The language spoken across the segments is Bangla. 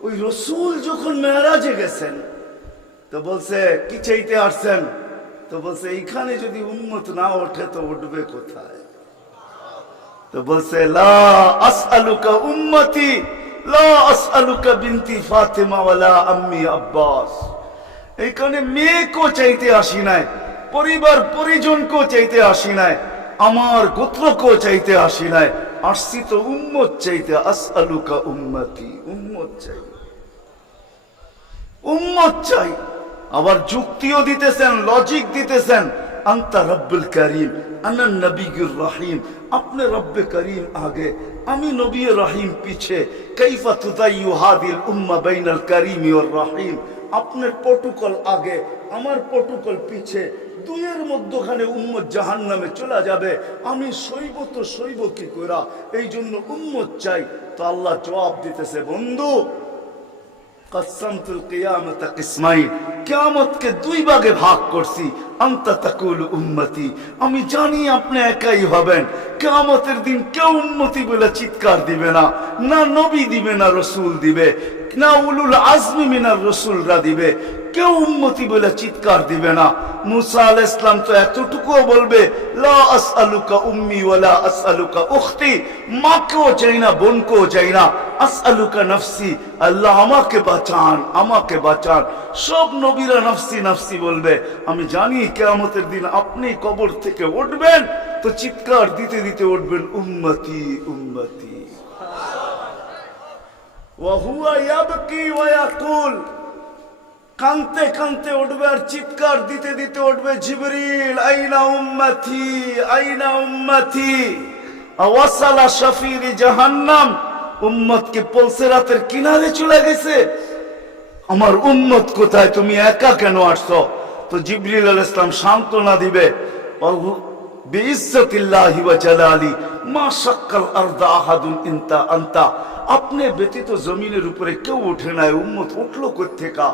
ওই রসুল যখন মেরাজে গেছেন তো বলছে কি চাইতে আসছেন, তো বলছে এইখানে যদি উম্মত না ওঠে তো উঠবে কোথায়? তো বলছে লা আসআলুকা উম্মতি লা আসআলুকা বিনতি ফাতিমা ওয়ালা আম্মি আব্বাস। এইখানে মেয়েকেও চাইতে আসি নাই, পরিবার পরিজনকেও চাইতে আসি নাই, আমার গোত্রকেও চাইতে আসি নাই, আসছি তো উম্মত চাইতে। আসআলুকা উম্মতি, উম্মত চাই, উম্মত চাই। আবার যুক্তিও দিতেছেন, লজিক দিতেছেন। আনতা রব্বুল করিম আনা নবিয়ুর রহিম, আপনি রব্বে করিম আগে, আমি নবী রহিম পিছে। কাইফা তুদাইয়ু হাদিল উম্মাহ বাইনাল করিম ওয়ার রহিম, আপনার প্রটোকল আগে, আমার প্রটোকল পিছে, দুইয়ের মধ্যখানে উম্মত জাহান্নামে চলে যাবে, আমি সইব তো সইব কি কইরা? এই জন্য উম্মত চাই। তো আল্লাহ জবাব দিতেছে, বন্ধু কসমতুল কিয়ামতা কিসমাইন, কিয়ামতকে দুই ভাগে ভাগ করছি। আনতা তাকুলু উম্মতি, আমি জানি আপনি একাই হবেন। কিয়ামতের দিন কেউ উম্মতি বলে চিৎকার দিবে না, না নবী দিবে, না রসুল দিবে, না উলুল আজমি মিনার রসুলরা দিবে, কেউ উম্মতি বলে চিৎকার দিবে না। মুসা আলাইহিস সালাম তো এতটুকুও বলবে লা আসআলুকা উম্মি ওয়ালা আসআলুকা উখতি, মাকেও চাই না, বোনকেও চাই না, আসআলুকা নফসি, আল্লাহ আমাকে বাঁচান, আমাকে বাঁচান। সব নবীরা নফসি নফসি বলবে। আমি জানি কিয়ামতের দিন আপনি কবর থেকে উঠবেন তো চিৎকার দিতে দিতে উঠবেন উম্মতি উম্মতি। ওয়া হুয়া ইয়াবকি ওয়া ইয়াকুল, কানতে কানতে উঠবে আর চিৎকার দিতে দিতে উঠবে, জিবরিল আইনা উম্মতি আইনা উম্মতি। আওয়াসালা শাফিরি জাহান্নাম, উম্মত কে পুলসিরাতের কিনারে চলে গেছে, আমার উম্মত কোথায়, তুমি একা কেন আসছো? তো জিবরিল আলাইহিস সালাম সান্ত্বনা দিবে, বিইজ্জতিল্লাহি ওয়া জালালি মা শাক্কাল আরদা আহাদুন ইনতা আনতা, আপনি ব্যতীত জমিনের উপরে কেউ ওঠে নাই, উম্মত উঠলো কোত্থেকা?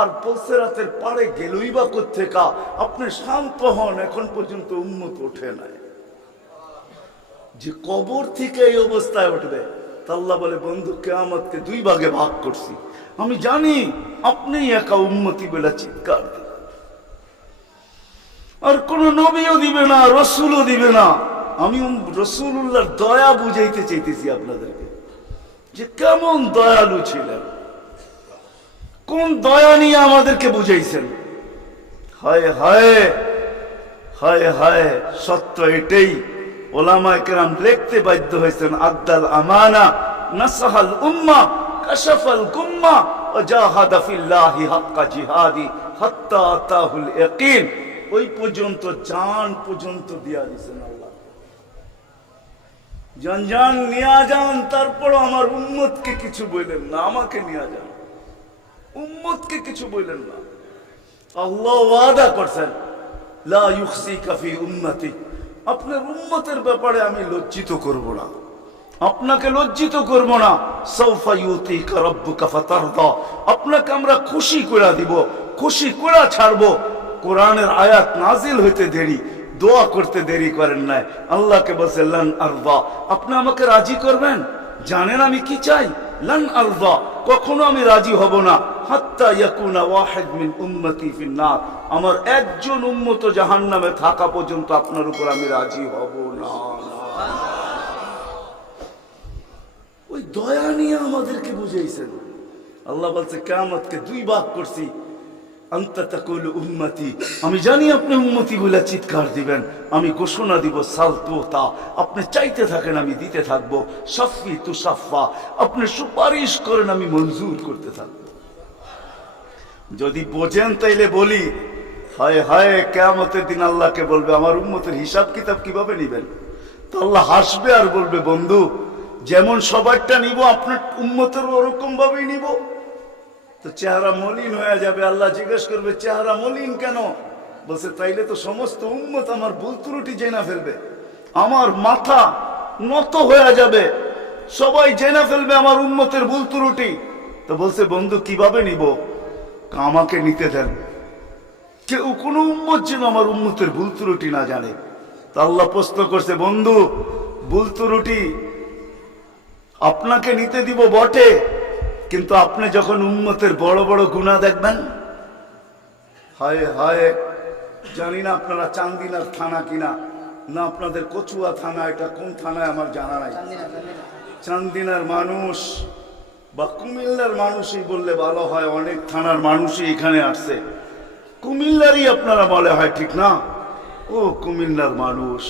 আর পুলসিরাতের পারে গেলই বা কোত্থেকা? আপনি শান্ত হন, এখন পর্যন্ত উম্মত ওঠে নাই। যে কবর থেকে এই অবস্থায় উঠবে, আল্লাহ বলে বন্ধু কিয়ামতকে দুই ভাগে ভাগ করছি, আমি জানি আপনি একা উম্মতি বলে চিৎকার দিবেন। আর কোন নবীও দিবে না, রসুলও দিবে না। আমি রসুলুল্লাহর দয়া বুঝাইতে চাইতেছি আপনাদেরকে, যে কেমন দয়ালু ছিলেন, কোন দয়া নিয়ে আমাদেরকে বুঝাইছেন। হায় হায় হায় হায়, সত্য এটাই। ওলামায়ে কেরাম লিখতে বাধ্য হয়েছেন, আদ্দাল আমানা নাসাহাল উম্মা কাশাফাল গুম্মা ওয়া জাহাদা ফিল্লাহি হাক্কা জিহাদি হাত্তা আতাহুল ইয়াকিন। ওই পর্যন্ত জান পর্যন্ত দিয়া দিয়েছেন আল্লাহ। জান জান নিয়া যান, তারপর আমার উম্মতকে কিছু বললেন না, আমাকে নিয়ে যান, উম্মতকে কিছু বললেন না। আল্লাহ ওয়াদা করছেন লা ইউখসিকা ফি উম্মতি, আপনার উম্মতের ব্যাপারে আমি লজ্জিত করব না, আপনাকে লজ্জিত করব না। সাউফা ইউতিকা রাব্বুকা ফাতারদা, আপনাকে আমরা খুশি করে দিব, খুশি করে ছাড়বো। কোরআনের আয়াত নাজিল হইতে দেরি, দোয়া করতে দেরি করেন নাই। আল্লাহকে বলছে লান আরদা, আপনি আমাকে রাজি করবেন? জানেন আমি কি চাই? লান আরদা, কখনো আমি রাজি হব না, হাত্তা ইয়াকুনা ওয়াহিদ মিন উম্মতি ফিন নার, আমার একজন উম্মত জাহান্নামে থাকা পর্যন্ত আপনার উপর আমি রাজি হব না। ওই দয়া নিয়ে আমাদেরকে বুঝাইছেন। আল্লাহ বলছে কিয়ামতকে দুই ভাগ করছি। আনতা তাকুলু উম্মতি, আমি জানি আপনি উম্মতি বলে চিৎকার দিবেন, আমি ঘোষণা দিব সালতুতা, আপনি চাইতে থাকেন আমি দিতে থাকবো। শাফি তুশাফা, আপনি সুপারিশ করেন আমি মঞ্জুর করতে থাকবো। যদি বোঝেন তাইলে বলি, হায় হায় কিয়ামতের দিন আল্লাহকে বলবে আমার উম্মতের হিসাব কিতাব কিভাবে নিবেন? তো আল্লাহ হাসবে আর বলবে বন্ধু যেমন সবারটা নিব আপনার উম্মতের ওরকম ভাবেই নিব। তো চেহারা মলিন হয়ে যাবে। আল্লাহ জিজ্ঞেস করবে চেহারা মলিন কেন? বলছে তাইলে তো সমস্ত উম্মত আমার ভুল ত্রুটি জেনে ফেলবে, আমার মাথা নত হয়ে যাবে, সবাই জেনে ফেলবে আমার উম্মতের ভুল ত্রুটি। তো বলছে বন্ধু কিভাবে নিব? আমাকে নিতে দেন, কেউ কোনো উম্মত যেন আমার উম্মতের ভুল ত্রুটি না জানে। তো আল্লাহ প্রশ্ন করছে বন্ধু ভুল ত্রুটি আপনাকে নিতে দিব বটে, কিন্তু আপনি যখন উম্মতের বড় বড় গুনাহ দেখবেন, হায় হায়, জানি না আপনারা চান্দিনার থানা কিনা, না আপনাদের কচুয়া থানা, এটা কোন থানায় আমার জানা নাই। চান্দিনার মানুষ বা কুমিল্লার মানুষই বললে ভালো হয়, অনেক থানার মানুষই এখানে আসছে, কুমিল্লারই আপনারা বলে হয়, ঠিক না? ও কুমিল্লার মানুষ,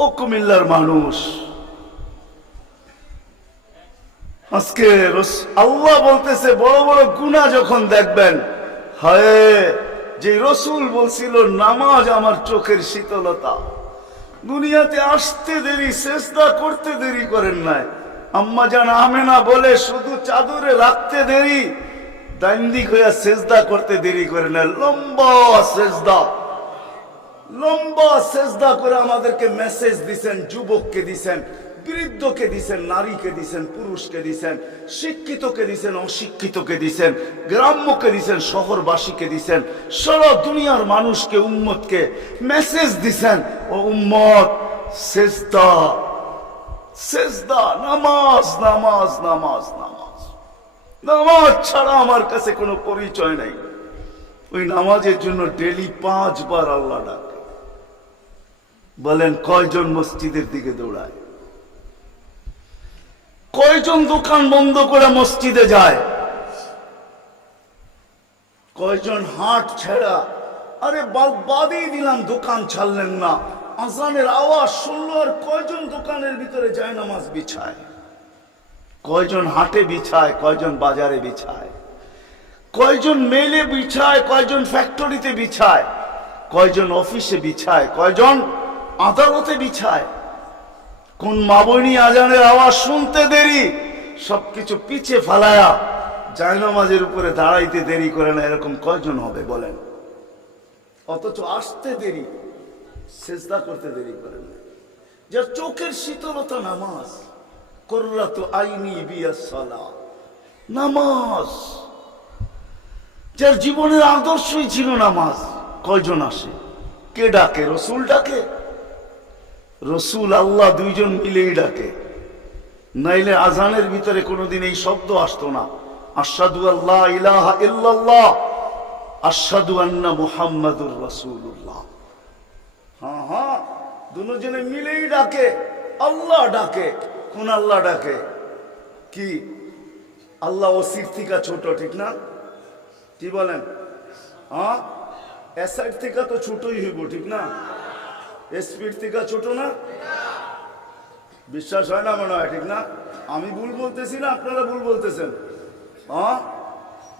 ও কুমিল্লার মানুষ, আজকে আল্লাহ বলতেছে বড় বড় গুনাহ যখন দেখবেন, হায়, যে রসুল বলছিল নামাজ আমার চোখের শীতলতা, দুনিয়াতে আসতে দেরি, সেজদা করতে দেরি করেন নাই। আম্মা জান আমেনা বলে শুধু চাদরে রাখতে দেরি, দান্দিক হইয়া সেজদা করতে দেরি করে না। লম্বা সেজদা, লম্বা সেজদা করে আমাদেরকে মেসেজ দিছেন, যুবককে দিছেন, বৃদ্ধকে দিছেন, নারীকে দিছেন, পুরুষকে দিছেন, শিক্ষিতকে দিছেন, অশিক্ষিতকে দিছেন, গ্রাম্যকে দিছেন, শহরবাসীকে দিছেন, সারা দুনিয়ার মানুষকে, উম্মতকে মেসেজ দিছেন, ও উম্মত সেজদা, সেজদা, নামাজ, নামাজ, নামাজ, নামাজ, নামাজ ছাড়া আমার কাছে কোনো পরিচয় নাই। ওই নামাজের জন্য ডেলি 5 বার আল্লাহ ডাকে। বলেন কয়জন মসজিদের দিকে দৌড়ায়? কয়জন দোকান বন্ধ করে মসজিদে যায়? কয়জন হাট ছেড়া, আরে বাদই দিলাম, দোকান ছাড়লেন না, আজানের আওয়াজ শুনলো আর কয়জন দোকানের ভিতরে যায় নামাজ বিছায়? কয়জন হাটে বিছায়, কয়জন বাজারে বিছায়, কয়জন মেলে বিছায়, কয়জন ফ্যাক্টরিতে বিছায়, কয়জন অফিসে বিছায়, কয়জন আদালতে বিছায়? কোন মা বোনি আজানের আওয়াজ শুনতে দেরি, সবকিছু পিছে ফালায়া জায়নামাজের উপরে দাঁড়াইতে দেরি করে না, এরকম কয়জন হবে বলেন? অথচ আসতে দেরি, সেজদা করতে দেরি করেন না। যার চোখের শীতলতা নামাজ, কুররাতু আইনি বিয়াস সালাহ, নামাজ, যার জীবনের আদর্শই ছিল নামাজ, কয়জন আসে? কে ডাকে? রসুল ডাকে? রসুল আল্লাহ দুইজন মিলেই ডাকে, নাইলে আজানের ভিতরে কোনোদিন এই শব্দ আসতো না, আশহাদু আল্লা ইলাহা ইল্লাল্লাহ, আশহাদু আন্না মুহাম্মাদুর রাসূলুল্লাহ। হ্যাঁ হ্যাঁ, দুজনে মিলেই ডাকে, আল্লাহ ডাকে। কোন আল্লাহ ডাকে? কি আল্লাহ ওসির থেকে ছোট, ঠিক না? কি বলেন? হ্যাঁ, এসআইড থেকে তো ছোটই হইব, ঠিক না? এসপির থেকে ছোট না? বিশ্বাস হয় না মনে হয়, ঠিক না? আমি ভুল বলতেছি না, আপনারা ভুল বলতেছেন? হ্যাঁ,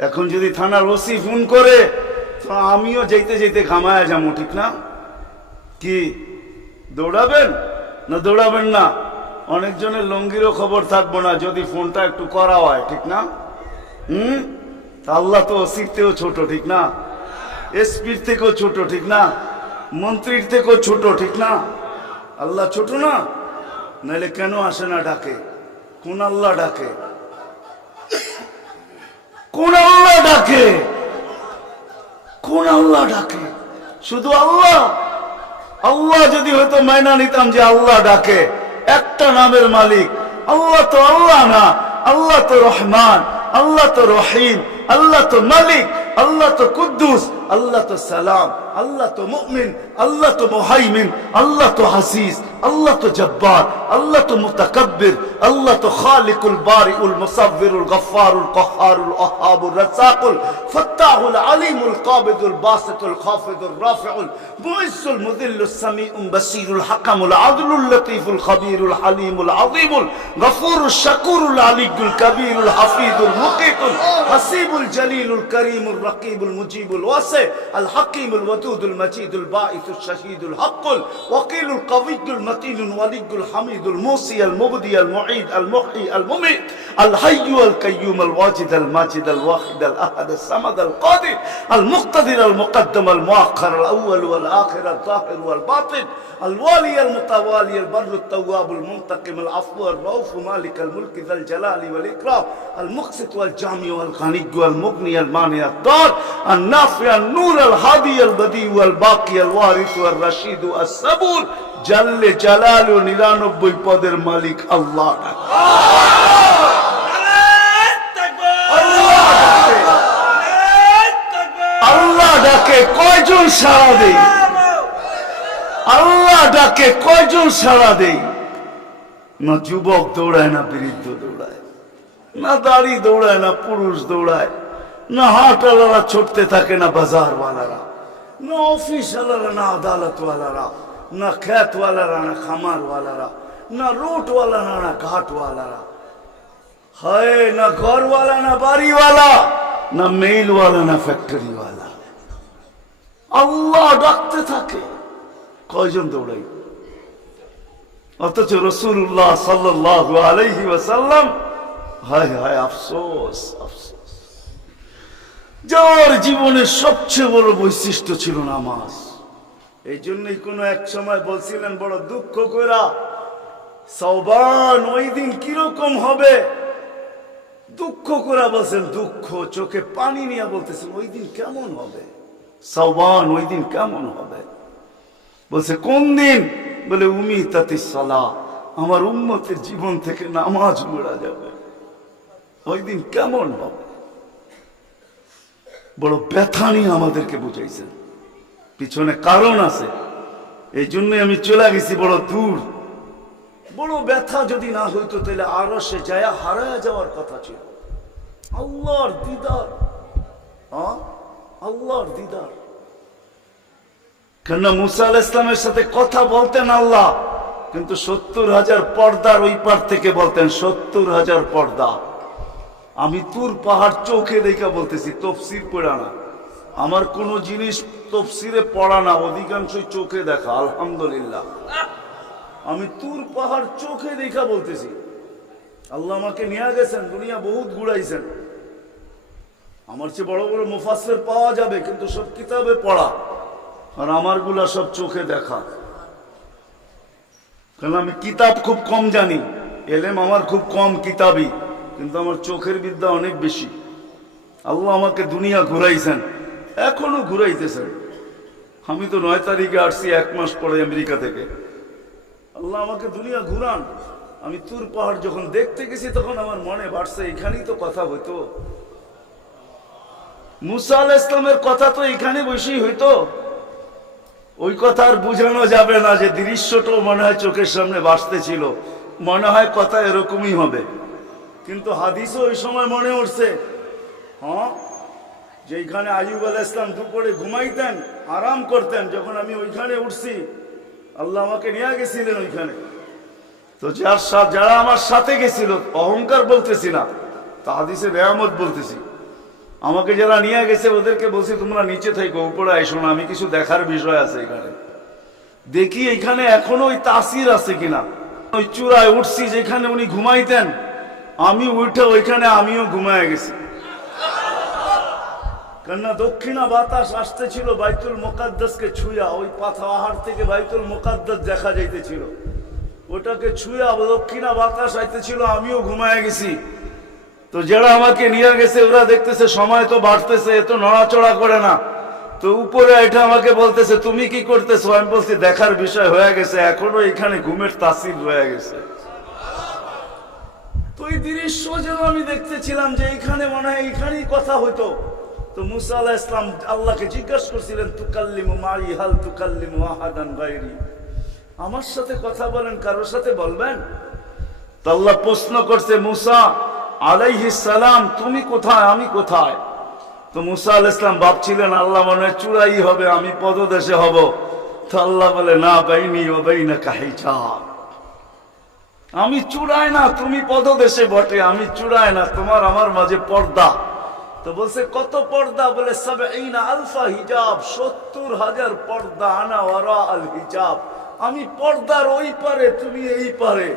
এখন যদি থানার ওসি ফোন করে তো আমিও যেতে যেতে ঘামায়া যাবো, ঠিক না? কি দৌড়াবেন না দৌড়াবেন না? অনেকজনের লঙ্গিরও খবর থাকবো না যদি ফোনটা একটু করা হয়, ঠিক না? আল্লাহ তো ওসির থেকেও ছোট, ঠিক না? এসপির থেকেও ছোট, ঠিক না? মন্ত্রীর থেকেও ছোট, ঠিক না? আল্লাহ ছোট না? নাহলে কেন আসে না ডাকে? কোন আল্লাহ ডাকে? কোন আল্লাহ ডাকে? কোন আল্লাহ ডাকে? শুধু আল্লাহ। আল্লাহ যদি হয়তো মাইনা নিতাম যে আল্লাহ ডাকে, একটা নামের মালিক আল্লাহ, তো আল্লাহ না, আল্লাহ তো রহমান, আল্লাহ তো রহিম, আল্লাহ তো মালিক, আল্লাহ তো কুদ্দুস, আল্লাহ তো সালাম, আল্লাহ তো মুমিন, আল্লাহ তো মুহাইমিন, আল্লাহ তো হাসিস, আল্লাহ তো জব্বার, আল্লাহ তো মুতাকাব্বির, আল্লাহ তো খালিকুল বারিউল মুসাব্বিরুল গফফারুল কহ্হারুল ওয়াহ্হাবুর রাজ্জাকুল ফাত্তাহুল আলিমুল কাবিদুল বাসিতুল খাফিদুর রাফিউল মুইজ্জুল মুযিল্লুস সামিউল বাসীরুল হাকামুল আদলুল লতীফুল খবীরুল হালিমুল আযীমুল গফুরুশ শাকুরুল আলিয়্যুল কবীরুল হাফিজুল মুকিতুল হাসিবুল জলিলুল করিমুর রকিবুল মুজিবুল ওয়াসি আল হাকিমুল ওয়াদুদুল মজিদুল বাঈসুশ শাহীদুল হক্কুল ওয়াকিলুল কবিয়্যুল মতিনুল ওয়ালিয়্যুল হামিদুল মুসি আল মুবদি আল মুঈদ আল মুহয়ি আল মুমীত আল হাইয়্যু আল কাইয়্যুম আল ওয়াজিদ আল মাজিদ আল ওয়াহিদ আল আহাদ আল সামাদ আল কাদির আল মুক্তাদির আল মুকদ্দম আল মুআখ্খার আল আউয়াল ওয়াল আখির আল যাহির ওয়াল বাতিন আল ওয়ালি আল মুতাওয়ালি আল বাররু আত তাওয়াব আল মুনতাকিম আল আফু আল রাউফ মালিক আল মুলক যাল জালালি ওয়াল ইকরাম আল মুকসিত ওয়াল জামি ওয়াল গানিয়্যু আল মুগনি আল মানি আত দার আল নাফি আল নূর আল হাদি আল বদি ওয়াল বাকি আল ওয়ারিস ওয়াল রশিদ আস সাবুর জাল্লে জালালু 99 পদের মালিক আল্লাহ। কয়জন সাড়া দেই? আল্লাহ ডাকে কয়জন সাড়া দেই? না যুবক দৌড়ায়, না বৃদ্ধ দৌড়ায়, না দাড়ি দৌড়ায়, না পুরুষ দৌড়ায়, না হাটওয়ালারা ছুটতে থাকে, না বাজারওয়ালারা, না অফিসওয়ালারা, না আদালতওয়ালারা, না খেতওয়ালারা, না খামারওয়ালারা, না রোডওয়ালারা, না ঘাটওয়ালারা, হায় না ঘরওয়ালা, না বাড়িওয়ালা, না মেইলওয়ালা, না ফ্যাক্টরিওয়ালা। আল্লাহ ডাকতে থাকে, কয়জন দৌড়াই? অথচ রাসূলুল্লাহ সাল্লাল্লাহু আলাইহি ওয়াসাল্লাম, হায় হায় আফসোস আফসোস, যার জীবনের সবচেয়ে বড় বৈশিষ্ট্য ছিল নামাজ। এই জন্যই কোন এক সময় বলছিলেন বড় দুঃখ কইরা, সওবান ওই দিন কিরকম হবে, দুঃখ কইরা বলছেন, দুঃখ চোখে পানি নিয়ে বলতেছেন ওই দিন কেমন হবে, সওবান ওই দিন কেমন হবে। বলছে কোন দিন? বলে উমিতাতিস সালাহ, আমার উম্মতের জীবন থেকে নামাজ মুড়া যাবে, ওই দিন কেমন হবে। বড় ব্যথা নিয়ে আমাদেরকে বুঝাইছেন, পিছনে কারণ আছে, এই জন্য আমি চলে গেছি বড় দূর। বড় ব্যথা যদি না হইতো তাহলে আরো সে যায় হারায় যাওয়ার কথা ছিল। আল্লাহর দিদার, আল্লাহর দিদার। কেন মুসা আলাইহিস সালামের সাথে কথা বলতেন আল্লাহ, কিন্তু 70,000 পর্দার ওই পার থেকে বলতেন, 70,000 পর্দা। আমি তুর পাহাড় চোখে দেখা বলতেছি, তফসির পড়া না, আমার কোন জিনিস তফসিরে পড়া না, অধিকাংশই চোখে দেখা, আলহামদুলিল্লাহ। আমি তুর পাহাড় চোখে দেখা বলতেছি। আল্লাহ আমাকে নিয়ে গেছেন, দুনিয়া বহুত ঘুরাইছেন। আমার চেয়ে বড় বড় মুফাসসির পাওয়া যাবে, কিন্তু সব কিতাবে পড়া, আর আমার গুলা সব চোখে দেখা। কারণ আমি কিতাব খুব কম জানি, এলেম আমার খুব কম কিতাবই, কিন্তু আমার চোখের বিদ্যা অনেক বেশি। আল্লাহ আমাকে দুনিয়া ঘুরাইছেন, এখনো ঘুরাইতেছেন। আমি তো 9 তারিখে আসছি, 1 মাস পরে আমেরিকা থেকে। আল্লাহ আমাকে দুনিয়া ঘুরান। আমি তুর পাহাড় যখন দেখতে গেছি তখন আমার মনে বাড়ছে এখানেই তো কথা হইতো, মুসা আলাইহিস সালামের কথা তো এখানে বসেই হইতো। ওই কথা আর বুঝানো যাবে না, যে দৃশ্যটাও মনে হয় চোখের সামনে ভাসতেছিল, মনে হয় কথা এরকমই হবে। কিন্তু হাদিসও ওই সময় মনে উঠছে, যে এইখানে আইয়ুব আলাইহিস সালাম দুপুরে ঘুমাইতেন, আরাম করতেন, যখন আমি ওইখানে উঠছি আল্লাহ আমাকে নিয়ে গেছিলেন ওইখানে। তো যারা আমার সাথে গেছিল, অহংকার বলতেছি না, তা হাদিসে নেয়ামত বলতেছি, আমাকে যারা নিয়ে গেছে ওদেরকে বলছি তোমরা নিচে থাকো, উপরে আইসো না, আমি কিছু দেখার বিষয় আছে এখানে। দেখি এখানে এখনো ওই তাসির আছে কিনা। ওই চূড়ায় উঠছি যেখানে উনি ঘুমাইতেন, আমি উঠে ওইখানে আমিও ঘুমায় গেছি। কেননা দক্ষিণা বাতাস আসতেছিল বাইতুল মুকাদ্দাসকে ছুঁয়া, ওই পাহাড় থেকে বাইতুল মুকাদ্দাস দেখা যাইতেছিল, ওটাকে ছুঁয়া দক্ষিণা বাতাস আইতেছিল, আমিও ঘুমায় গেছি। তো যারা আমাকে নিয়ে গেছে ওরা দেখতেছে সময় তো বাড়তেছে, এত নড়াচড়া করে না, তো উপরে এটা আমাকে বলতেছে তুমি কি করতেছো? আমি বলছি দেখার বিষয় হয়ে গেছে, এখনো এখানে ঘুমের তাসির হয়ে গেছে। তো এই দৃশ্য যেন আমি দেখতেছিলাম যে এইখানে মনে হয় এইখানেই কথা হইতো। তো মুসা আলাইহিস সালাম আল্লাহকে জিজ্ঞাসা করছিলেন, তুকাল্লিমু মাই হাল তুকাল্লিমু আহাদান গায়রি, আমার সাথে কথা বলেন, কারোর সাথে বলবেন? তো আল্লাহ প্রশ্ন করছে, মুসা আলাইহিস সালাম তুমি কোথায়, আমি কোথায়? তো মুসা আলাইহিস সালাম ভাবছিলেন আল্লাহ মনে হয় চূড়াই হবে, আমি পদদেশে হব। তো আল্লাহ বলে, না, বাইনি ওয়া বাইনাকা হিজাব, আমি চূড়ায় না, তুমি পদদেশে বটে, আমি চূড়ায় না, তোমার আমার মাঝে পর্দা। তো বলছে কত পর্দা? বলে ৭০,০০০ হিজাব, ৭০,০০০ পর্দা, আনা ওয়ারা আল হিজাব, আমি পর্দার ওই পারে, তুমি এই পারে।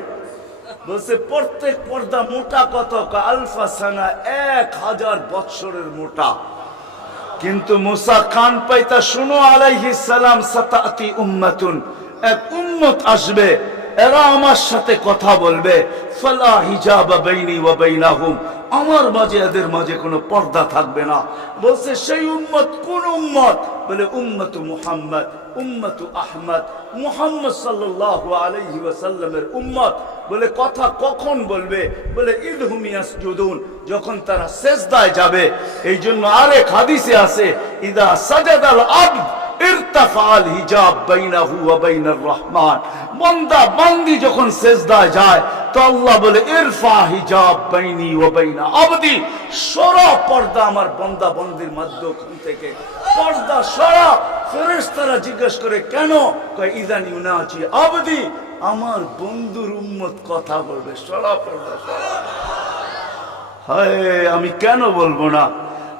বলছে প্রত্যেক পর্দা মোটা কত? আলফা সানা, ১,০০০ বৎসরের মোটা। কিন্তু মুসা কান পাইতা, শুনো আলাইহিস সালাম, সাতাতি উম্মাতুন, এক উম্মত আসবে, এরা আমার সাথে কথা বলবে, ফালা হিজাবা বাইনি ওয়া বাইনাহুম, আমার মাঝে এদের মাঝে কোনো পর্দা থাকবে না। বলছে সেই উম্মত কোন উম্মত? বলে উম্মত মুহাম্মদ, উম্মত আহমদ, মুহাম্মদ সাল্লাল্লাহু আলাইহি ওয়াসাল্লামের উম্মত। বলে কথা কখন বলবে? বলে ইদহুম ইয়াসজুদুন, যখন তারা সিজদায় যাবে। এই জন্য আরেক হাদিসে আছে, ইদা সাজাদাল আবদ ইরতাফাল হিজাব বাইনাহু ওয়া বাইনার রহমান। বান্দা বান্দি যখন সিজদায় যায় তো আল্লাহ বলে ইরফা হিজাব বাইনি ওয়া বাইনা আবদি, সরা পর্দা আমার বান্দা বান্দির মধ্যখান থেকে, পর্দা সরা। ফেরেশতারা জিজ্ঞেস করে কেন? কয় ইদান ইউনাজি আবদি, আমার বন্ধুর উম্মত কথা বলবে, সরা পর্দা সরা। হায়, আমি কেন বলবো না?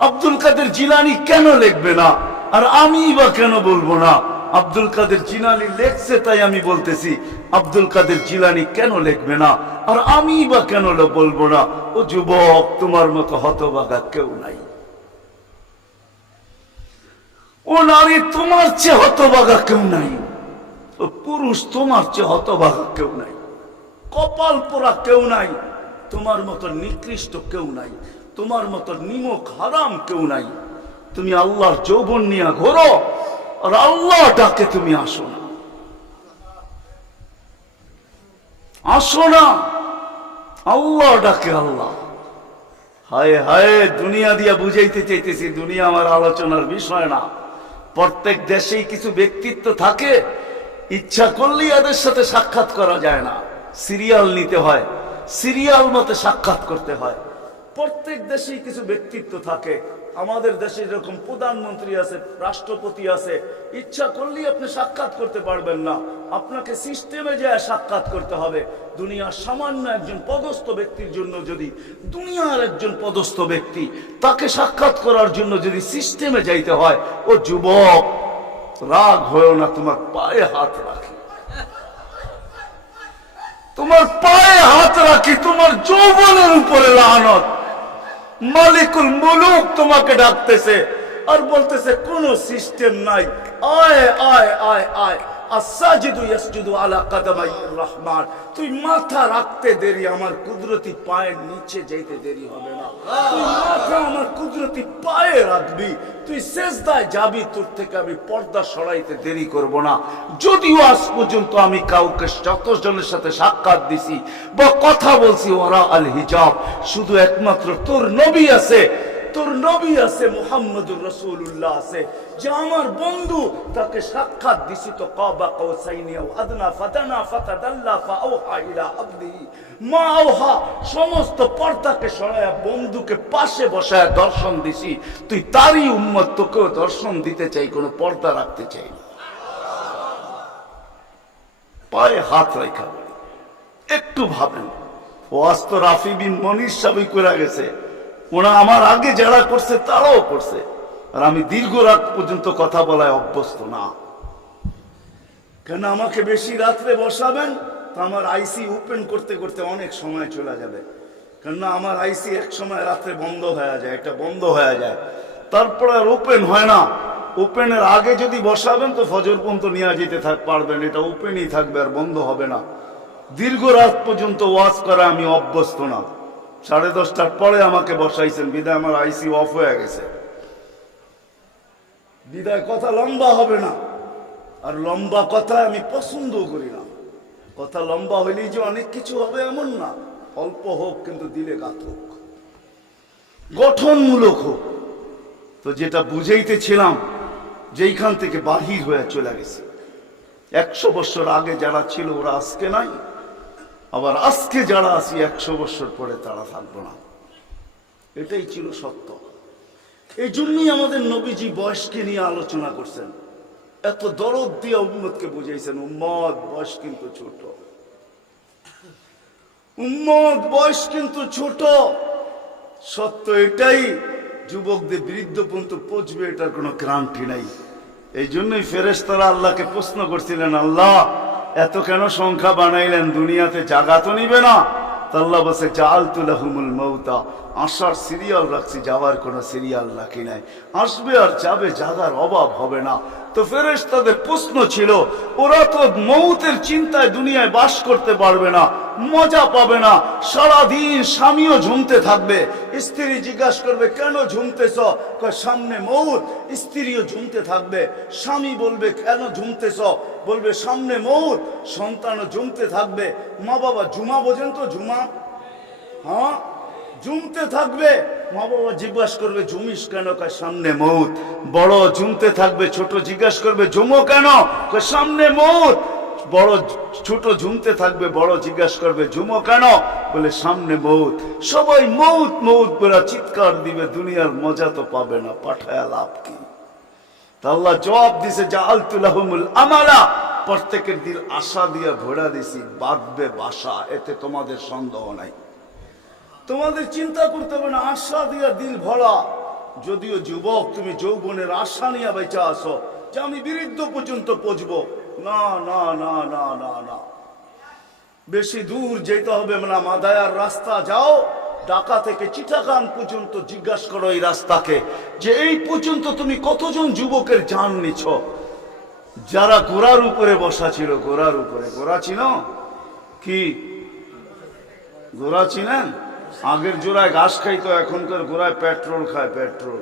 আব্দুল কাদের জিলানী কেন লিখবে না? আর আমি বা কেন বলবো না? আব্দুল কাদের জিলানী লেখছে তাই আমি বলতেছি। আব্দুল কাদের জিলানী কেন লিখবে না? আর আমি বা কেন বলবো না? ও যুবক, তোমার মতো হতভাগা কেউ নাই। ও নারী, তোমার চেয়ে হতভাগা কেউ নাই। ও পুরুষ, তোমার চেয়ে হতভাগা কেউ নাই। কপাল পোড়া কেউ নাই। তোমার মতো নিকৃষ্ট কেউ নাই। তোমার মতো নিমক হারাম কেউ নাই। তুমি আল্লাহর যৌবন নিয়ে ঘোরো, আর আল্লাহ ডাকে তুমি আসো না, আসো না। আল্লাহ ডাকে আল্লাহ। হায় হায়, দুনিয়া দিয়া বুঝাইতে চাইতেছি, দুনিয়া আমার আলোচনার বিষয় না। প্রত্যেক দেশেই কিছু ব্যক্তিত্ব থাকে, ইচ্ছা করলেই এদের সাথে সাক্ষাৎ করা যায় না, সিরিয়াল নিতে হয়, সিরিয়াল মতে সাক্ষাৎ করতে হয়। প্রত্যেক দেশেই কিছু ব্যক্তিত্ব থাকে। আমাদের দেশে যেরকম প্রধানমন্ত্রী আছে, রাষ্ট্রপতি আছে, ইচ্ছা করলেই আপনি সাক্ষাৎ করতে পারবেন না, আপনাকে সিস্টেমে যায় সাক্ষাৎ করতে হবে। দুনিয়ার সামান্য একজন পদস্থ ব্যক্তির জন্য যদি, দুনিয়ার একজন পদস্থ ব্যক্তি, তাকে সাক্ষাৎ করার জন্য যদি সিস্টেমে যাইতে হয়, ও যুবক রাগ হয়েও না, তোমার পায়ে হাত রাখি, তোমার পায়ে হাত রাখি, তোমার যৌবনের উপরে লানত। মালিকুল মুলুক তোমাকে ডাকতেছে আর বলতেছে কোন সিস্টেম নাই, আয় আয় আয় আয়। আসাজিদু ইয়াসজুদু আলা কাদামাইর রহমান, তুই মাথা রাখতে দেরি, আমার কুদরতি পায়ের নিচে যাইতে দেরি হবে না। তুই মাথা আমার কুদরতি পায়ে রাখবি, তুই সিজদায় যাবি, তোর থেকে আমি পর্দা সরাইতে দেরি করব না। যদিও আজ পর্যন্ত আমি কাউকে যতজনের সাথে সাক্ষাৎ দিছি বা কথা বলছি ওরা আল হিজাব, শুধু একমাত্র তোর নবী আছে, তোর নবী আছে, মুহাম্মদুর রাসূলুল্লাহ আছে, যে আমার বন্ধু, তাকে সাক্ষাৎ দিছি তো কাবা কাউসাইনি আও আদনা ফাতানা ফাতাদাল্লা ফাআওহা ইলা আবদিহি মা আওহা। সমস্ত পর্দাকে সরায়া বন্ধুকে পাশে বসায় দর্শন দিছি। তুই তারই উম্মত, তোকেও দর্শন দিতে চাই, কোনো পর্দা রাখতে চাই না। পায়ে হাত রাখা, একটু ভাবেন। ওয়াজ তো রাফি বিন মনির সাহেব করে গেছে, ওরা আমার আগে যারা করছে তারাও করছে, আর আমি দীর্ঘ রাত পর্যন্ত কথা বলায় অভ্যস্ত না। কেন আমাকে বেশি রাত্রে বসাবেন তো আমার আইসি ওপেন করতে করতে অনেক সময় চলে যাবে। কেননা আমার আইসি এক সময় রাত্রে বন্ধ হয়ে যায়, এটা বন্ধ হয়ে যায়, তারপরে আর ওপেন হয় না। ওপেনের আগে যদি বসাবেন তো ফজর পর্যন্ত নিয়ে যেতে পারবেন, এটা ওপেনই থাকবে আর বন্ধ হবে না। দীর্ঘ রাত পর্যন্ত ওয়াজ করা আমি অভ্যস্ত না। 10:30টার পরে আমাকে বসাইছেন, বিদায় আমার আইসি অফ হয়ে গেছে, বিদায় কথা লম্বা হবে না। আর লম্বা কথা আমি পছন্দ করি না। কথা লম্বা হইলেই যে অনেক কিছু হবে এমন না, অল্প হোক কিন্তু দিলে গাত হোক, গঠনমূলক হোক। তো যেটা বুঝাইতেছিলাম, যেইখান থেকে বাহির হয়ে চলে গেছে, 100 বছর আগে যারা ছিল ওরা আজকে নাই, আবার আজকে যারা আছি 100 বছর পরে তারা থাকবো না। এটাই ছিল সত্য। এই জন্যই আমাদের নবীজি বয়সকে নিয়ে আলোচনা করছেন, এত দরদ দিয়ে উম্মতকে বুঝাইছেন, উম্মত বয়স কিন্তু ছোট, উম্মত বয়স কিন্তু ছোট। সত্য এটাই, যুবকদের বৃদ্ধ পর্যন্ত পৌঁছবে এটার কোনো গ্যারান্টি নাই। এই জন্যই ফেরেশতারা আল্লাহকে প্রশ্ন করছিলেন, আল্লাহ এত কেন সংখ্যা বানাইলেন, দুনিয়াতে জাগা তো নিবে না? আল্লাহ বলছে জাআলতু লাহুমুল মাউতা, আসার সিরিয়াল রাখছি, যাওয়ার কোনো সিরিয়াল রাখি নাই। আসবে আর যাবে, জাগার অভাব হবে না। তো ফেরেশতাদের প্রশ্ন ছিল, ওরা তো মৌতের চিন্তায় দুনিয়ায় বাস করতে পারবে না, মজা পাবে না, সারাদিন স্বামীও ঝুমতে থাকবে। স্ত্রী জিজ্ঞাসা করবে, কেন ঝুমতেছ? সামনে মৌত। স্ত্রীও ঝুমতে থাকবে। স্বামী বলবে, কেন ঝুমতেছ? বলবে সামনে মৌত। সন্তানও ঝুমতে থাকবে। মা বাবা ঝুমা বোঝেন তো? ঝুমা, হ্যাঁ, ঝুমতে থাকবে। মা বাবা জিজ্ঞাসা করবে, ঝুমিস কেন? সামনে মৌত। বড় ঝুমতে থাকবে, ছোট জিজ্ঞাসা করবে, ঝুমো কেন? সামনে মৌত। বড় ছোট ঝুমতে থাকবে, বড় জিজ্ঞাসা করবে, ঝুমো কেন? বলে সামনে মৌত। সবাই মৌত মৌত বলে চিৎকার দিবে, দুনিয়ার মজা তো পাবে না, পাঠায় লাভ কি? তা আল্লাহ জবাব দিছে, জাআলতু লাহুমুল আমালা, প্রত্যেকের দিল আশা দিয়ে ভরা দিছি, বাঁধবে বাসা, এতে তোমাদের সন্দেহ নাই। তোমাদের চিন্তা করতে হবে না, আশা দিয়া দিল ভরা। যদিও যুবক, তুমি যৌবনের আশা নিয়ে বেঁচে আসো যে আমি বৃদ্ধ পর্যন্ত পৌঁছবো, না না না না না না, বেশি দূর যেতে হবে না। মাদায়ার রাস্তা যাও, ঢাকা থেকে চিটাগাং পর্যন্ত জিজ্ঞাসা করো এই রাস্তাকে, যে এই পর্যন্ত তুমি কতজন যুবকের জান নিছ, যারা ঘোড়ার উপরে বসা ছিল। ঘোড়ার উপরে, ঘোড়া চিনো কি? ঘোড়া চিনেন? আগের জোড়ায় ঘাস খাইতো, এখনকার ঘোড়ায় পেট্রোল খায়। পেট্রোল,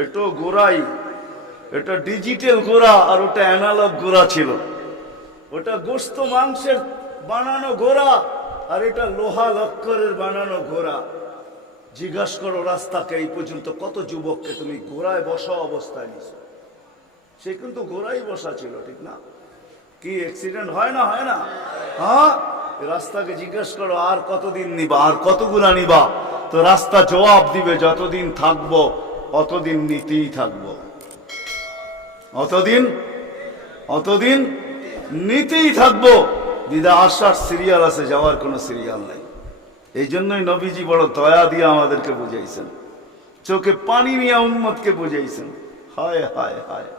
এটা ঘোড়াই, এটা ডিজিটাল ঘোড়া, আর ওটা অ্যানালগ ঘোড়া ছিল। ওটা গোস্ত মাংসের বানানো ঘোড়া, আর এটা লোহা লক্করের বানানো ঘোড়া। জিজ্ঞাসা করো রাস্তাকে, এই পর্যন্ত কত যুবককে তুমি ঘোড়ায় বসা অবস্থায় নিছ? সে কিন্তু ঘোড়াই বসা ছিল, ঠিক না? কি অ্যাক্সিডেন্ট হয় না? হয় না? হ্যাঁ, রাস্তাকে জিজ্ঞেস করো আর কতদিন নিবা, আর কতগুলা নিবা? তো রাস্তা জবাব দিবে, যতদিন থাকবো অতদিন নিতেই থাকবো, অতদিন নিতেই থাকবো। দিদা আসার সিরিয়াল আছে, যাওয়ার কোনো সিরিয়াল নাই। এই জন্যই নবীজি বড় দয়া দিয়ে আমাদেরকে বুঝাইছেন, চোখে পানি নিয়ে উম্মতকে বুঝাইছেন। হায় হায় হায়,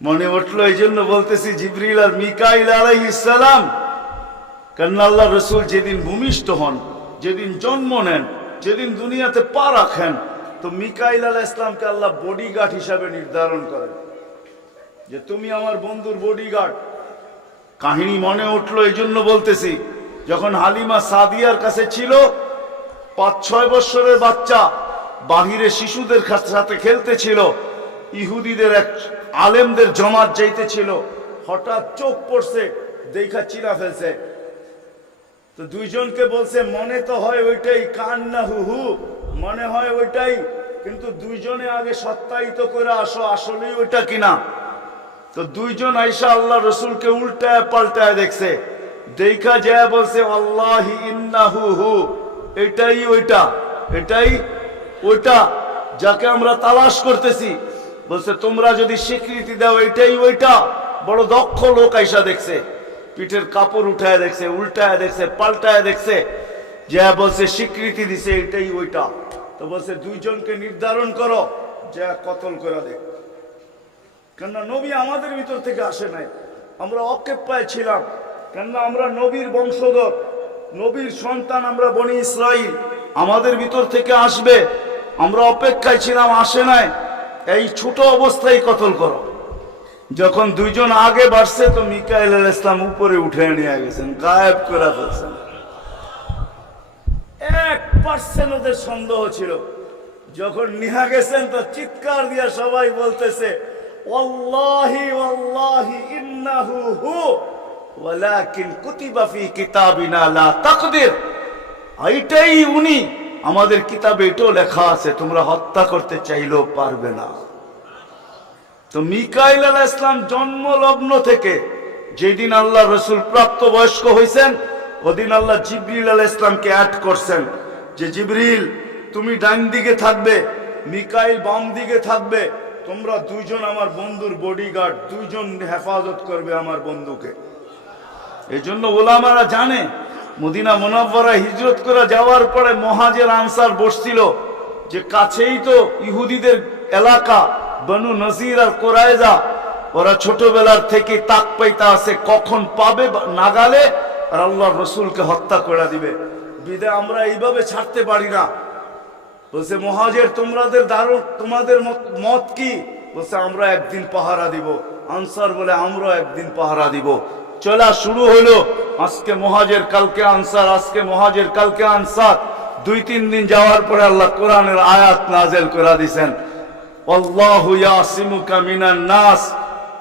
মনে উঠলো, এই জন্য বলতেছি জিবরিল আর মিকাইল আলাইহিস সালাম, কারণ আল্লাহ রসুল যেদিন ভূমিষ্ঠ হন, যেদিন জন্ম নেন, যেদিন দুনিয়াতে পা রাখেন, তো মিকাইল আলাইহিস সালামকে আল্লাহ বডিগার্ড হিসাবে নির্ধারণ করেন, যে তুমি আমার বন্ধুর বডিগার্ড। কাহিনী মনে উঠলো, এই জন্য বলতেছি, যখন হালিমা সাদিয়ার কাছে ছিল, 5-6 বছরের বাচ্চা বাহিরে শিশুদের সাথে খেলতেছিল, ইহুদিদের এক আলেমদের জমাত যাইতেছিল, হঠাৎ চোখ পড়ছে, দেখা চিরা ফেলছে। তো দুইজনকে বলছে, মনে তো হয় ওইটাই, কান্না হুহু, মনে হয় ওইটাই, কিন্তু দুইজনে আগে সত্যায়িত করে আসো আসলেই ওইটা কিনা। তো দুইজন আইসা আল্লাহ রসুলকে উল্টায় পাল্টায় দেখছে, দেখা যায় বলছে, আল্লাহি ইন্নাহু হু, এটাই ওইটা, এটাই ওইটা যাকে আমরা তালাশ করতেছি। বলছে, তোমরা যদি স্বীকৃতি দাও এটাই ওইটা। বড় দক্ষ লোক আইসা দেখছে, পিঠের কাপড় উঠায় দেখছে, উল্টায় দেখছে, পাল্টায় দেখছে, যা বলছে স্বীকৃতি দিছে এটাই ওইটা। তো বলছে, দুইজনকে নির্ধারণ করো, যা কতল করে দেখ। কেননা নবী আমাদের ভিতর থেকে আসে নাই, আমরা অকেপ্পায় ছিলাম। কেননা আমরা নবীর বংশধর, নবীর সন্তান, আমরা বনি ইসরাইল, আমাদের ভিতর থেকে আসবে, আমরা অপেক্ষায় ছিলাম, আসে নাই। এই ছোট অবস্থায় কতল করো। যখন দুইজন আগে বাড়ছে, তো মিকাইল আলাইহিস সালাম উপরে উঠে নিয়ে গেছেন, গায়েব করে ফেলছেন। 1% ওদের সন্দেহ ছিল। যখন নিয়ে গেছেন, তো চিৎকার দিয়ে সবাই বলতেছে, ওয়াল্লাহি ওয়াল্লাহি ইন্নাহু হু ওয়ালাকিন কুতিবা ফি কিতাবিনা লা তাকদির, এইটাই উনি, আমাদের কিতাবে এটাও লেখা আছে, তোমরা হত্যা করতে চাইলেও পারবে না। তো মিকাইল আলাইহিস সালাম জন্মলগ্ন থেকে যেদিন আল্লাহ রসুল প্রাপ্তবয়স্ক হয়েছেন, ওদিন আল্লাহ জিবরিল আলাইহিস সালামকে অ্যাড করছেন, যে জিবরিল তুমি ডান দিকে থাকবে, মিকাইল বাম দিকে থাকবে, তোমরা দুইজন আমার বন্ধুর বডিগার্ড, দুইজন হেফাজত করবে আমার বন্ধুকে। এই জন্য ওলামারা জানে, মদিনা মুনাওয়ারা হিজরত করে যাওয়ার পরে মুহাজির আনসার বসছিল, যে কাছেই তো ইহুদিদের এলাকা, বনু নজির আর কোরাইজা, ওরা ছোটবেলার থেকে তাক পাইতা আছে, কখন পাবে নাগালে আর আল্লাহর রসুলকে হত্যা করে দিবে। বিদায় আমরা এইভাবে ছাড়তে পারি না। বলছে, মুহাজির তোমাদের মত কি? বলছে আমরা একদিন পাহারা দিব। আনসার বলে আমরা একদিন পাহারা দিব। চলা শুরু হলো। আজকে মুহাজির, কালকে আনসার, আজকে মুহাজির, কালকে আনসার। 2-3 দিন যাওয়ার পরে আল্লাহ কোরআনের আয়াত নাযিল করে দিয়েছেন, আল্লাহু ইয়াসিমুকা মিনান নাস।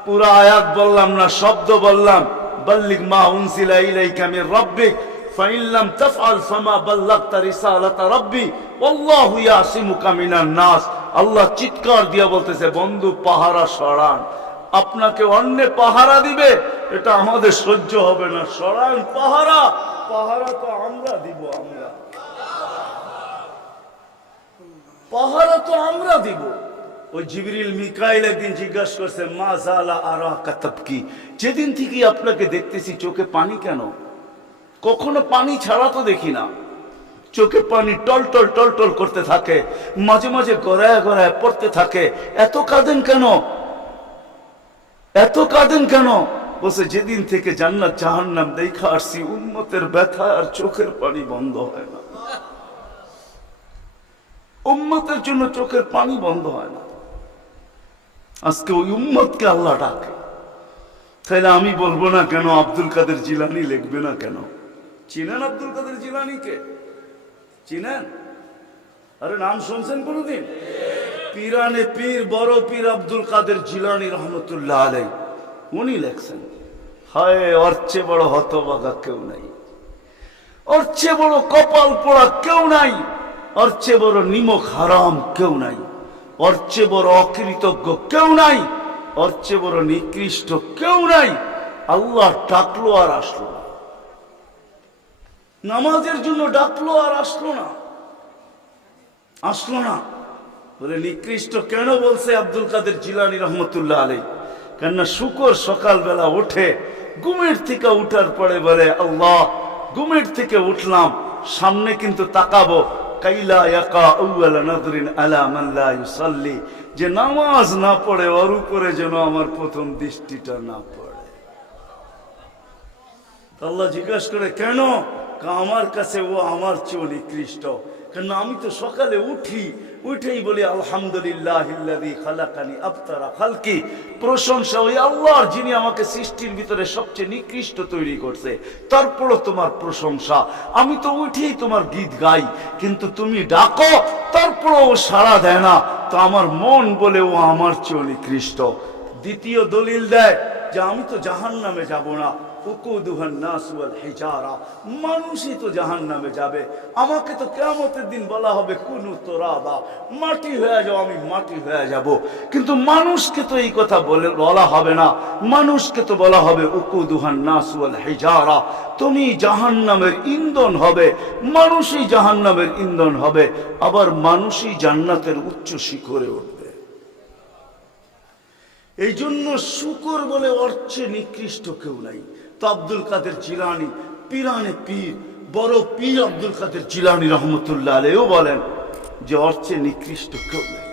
পুরা আয়াত বললাম না, শব্দ বললাম, বাল্লিগ মা উনজিলা ইলাইকা মির রাব্বিক ফাইন লাম তাফআল ফামা বাল্লাগতা রিসালাতা রাব্বি আল্লাহু ইয়াসিমুকা মিনান নাস। আল্লাহ চিৎকার দিয়ে বলতেছে, বন্ধু পাহারা সরান, আপনাকে অন্য পাহারা দিবে, এটা আমাদের সহ্য হবে না, সরান পাহারা। পাহারা তো আমরা দিব, আমরা পাহারা তো আমরা দিব। ওই জিবরিল মিকাইল একদিন জিজ্ঞাসা করছে, মা জালা আরাকা তাবকি, যেদিন থেকে আপনাকে দেখতেছি চোখে পানি কেন? কখনো পানি ছাড়া তো দেখি না। চোখে পানি টলটল টলটল করতে থাকে, মাঝে মাঝে গড়ায় গড়ায় পড়তে থাকে, এত কাঁদেন কেন? এত কাঁদেন কেন? বলছে, যেদিন থেকে জান্নাত জাহান্নাম দেখা আসছি, উম্মতের ব্যথা আর চোখের পানি বন্ধ হয় না। উম্মতের জন্য চোখের পানি বন্ধ হয় না। আজকে ওই উম্মতকে আল্লাহ ডাকে। তাহলে আমি বলবো না কেন আব্দুল কাদের জিলানী লিখবে না কেন? চিনেন আব্দুল কাদের জিলানীকে? চিনেন? আরে নাম শুনছেন কোনদিন? পীরানে পীর, বড় পীর আব্দুল কাদের জিলানী রহমতুল্লাহ আলাইহি, উনি লেখছেন, হায় ওর চেয়ে বড় হতভাগা কেউ নাই, ওর চেয়ে বড় কপাল পোড়া কেউ নাই, ওর চেয়ে বড় নিমক হারাম কেউ নাই, ওর চেয়ে বড় অকৃতজ্ঞ কেউ নাই, ওর চেয়ে বড় নিকৃষ্ট কেউ নাই। আল্লাহ ডাকলো আর আসলো না, নামাজের জন্য ডাকলো আর আসলো না, আসলো না। বলে নিকৃষ্ট কেন বলছে আব্দুল কাদের জিলানী রহমতুল্লাহ আলাইহি? কেননা শুকর সকালবেলা ওঠে, ঘুমের থেকে উঠার পরে বলে, আল্লাহ ঘুমের থেকে উঠলাম, সামনে কিন্তু তাকাবো, কাইলা ইয়াকা আউয়ালা নাযরিন আলা মান লা ইউসাল্লি, যে নামাজ না পড়ে ওর উপরে যেন আমার প্রথম দৃষ্টিটা না পড়ে। আল্লাহ জিজ্ঞাসা করে, কেন? আমার কাছে ও আমার চেয়ে নিকৃষ্ট। কেন? আমি তো সকালে উঠেই বলি আলহামদুলিল্লাহিল্লাযী খালাকানি আবতারা খালকি, প্রশংসা ওই আল্লাহর যিনি আমাকে সৃষ্টির ভিতরে সবচেয়ে নিকৃষ্ট তৈরি করছে, তারপরও তোমার প্রশংসা। আমি তো উঠেই তোমার গীত গাই, কিন্তু তুমি ডাকো তারপরও ও সাড়া দেয় না, তো আমার মন বলে ও আমার চেয়ে নিকৃষ্ট। দ্বিতীয় দলিল দেয় যে আমি তো জাহান্নামে যাব না, মানুষই তো জাহান্নামে যাবে, আমাকে তো কিয়ামতের দিন বলা হবে কুনু তুরাবা, মাটি হয়ে যাও, আমি মাটি হয়ে যাব। কিন্তু মানুষকে তো এই কথা বলা হবে না, মানুষকে তো বলা হবে উকুদুহান নাস ওয়াল হিজারা, তুমি জাহান্নামের ইন্ধন হবে, মানুষই জাহান্নামের ইন্ধন হবে, আবার মানুষই জান্নাতের উচ্চ শিখরে উঠবে। এই জন্য শুকর বলে অর্থে নিকৃষ্ট কেউ নাই। তো আব্দুল কাদের জিলানী, পীরানে পীর, বড় পীর আব্দুল কাদের জিলানী রহমতুল্লাহ আলাইহিও বলেন যে অর্থে নিকৃষ্ট কেউ নাই।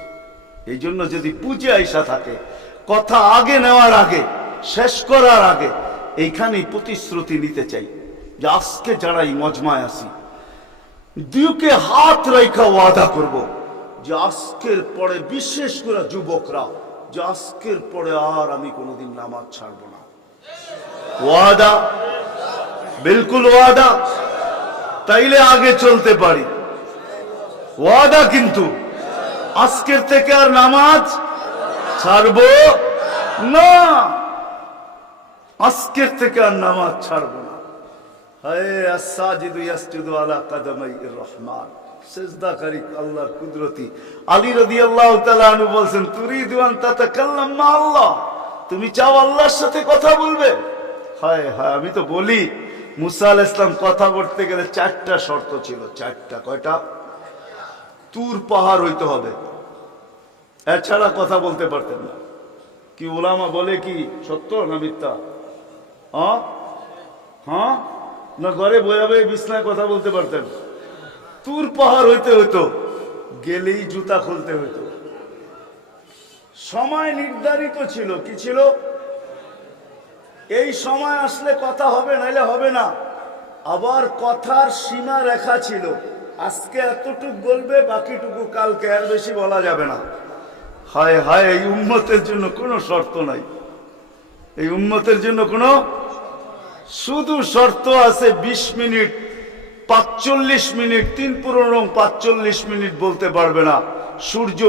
এই জন্য যদি বুঝে আইসা থাকে, কথা আগে নেওয়ার আগে, শেষ করার আগে এইখানেই প্রতিশ্রুতি নিতে চাই যে আজকে যারা এই মজমায় আসি, দুকে হাত রেখা ওয়াদা করব যে আজকের পরে, বিশেষ করে যুবকরা, যে আজকের পরে আর আমি কোনোদিন নামাজ ছাড়বো না। ওয়াদা, বিলকুল ওয়াদা, তাইলে আগে চলতে পারি। ওয়াদা কিন্তু আজকের থেকে আর নামাজ ছাড়বো না, আজকের থেকে আর নামাজ ছাড়বো না। হায় আস-সাজিদু ইয়াসজুদু আলা কাদামাইর রহমান, সিজদাকারী আল্লাহর কুদরতি। আলী রাদিয়াল্লাহু তাআলা আনহু বলেন, তুরিদু আন তাতাকাল্লাম মা আল্লাহ, তুমি চাও আল্লাহর সাথে কথা বলবে? হায় হায়, আমি তো বলি মুসা আলাইহিস সালাম কথা বলতে গেলে 4টা শর্ত ছিল। 4টা, কয়টা? তুর পাহাড় হইতে হবে, এছাড়া কথা বলতে পারতেন না। কি উলামা বলে কি সত্য না মিথ্যা? হ্যাঁ না ঘরে বয়াবে বিছনায় কথা বলতে পারতেন? তুর পাহাড় হইতে হইতো, গেলেই জুতা খুলতে হইতো। সময় নির্ধারিত ছিল, কি ছিল? এই সময় আসলে কথা হবে, নাইলে হবে না। আবার কথার সীমা রেখা ছিল, আজকে এতটুকু বলবে, বাকিটুকু কালকে, আর বেশি বলা যাবে না। হায় হায়, এই উম্মতের জন্য কোনো শর্ত নাই, এই উম্মতের জন্য কোনো শুধু শর্ত আছে 20 মিনিট 45 মিনিট, 45 মিনিট বলতে পারবে না। সূর্য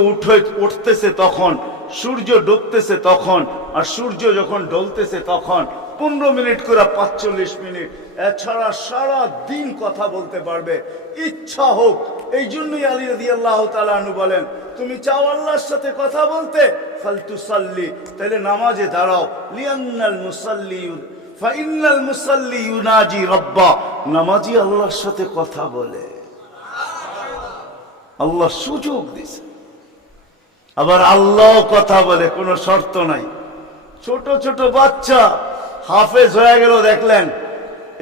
উঠতেছে তখন, সূর্য ডুবতেছে তখন, আর সূর্য যখন ডলতেছে তখন 15 মিনিট করে 45 মিনিট। এছাড়া সারা দিন কথা বলতে পারবে ইচ্ছা হোক। এই জন্যই আলী রাদিয়াল্লাহু তাআলা আনহু বলেন, তুমি চাও আল্লাহর সাথে কথা বলতে, ফালতুসাল্লি, তাহলে নামাজে দাঁড়াও। লিআন্নাল মুসাল্লি ফাইন্নাল মুসাল্লি ইউনাজি রাব্বা, নামাজি আল্লাহর সাথে কথা বলে। আল্লাহ সুযোগ দিছে, আবার আল্লাহ কথা বলে, কোনো শর্ত নাই। ছোট ছোট বাচ্চা হাফেজ হয়ে গেল, দেখলেন,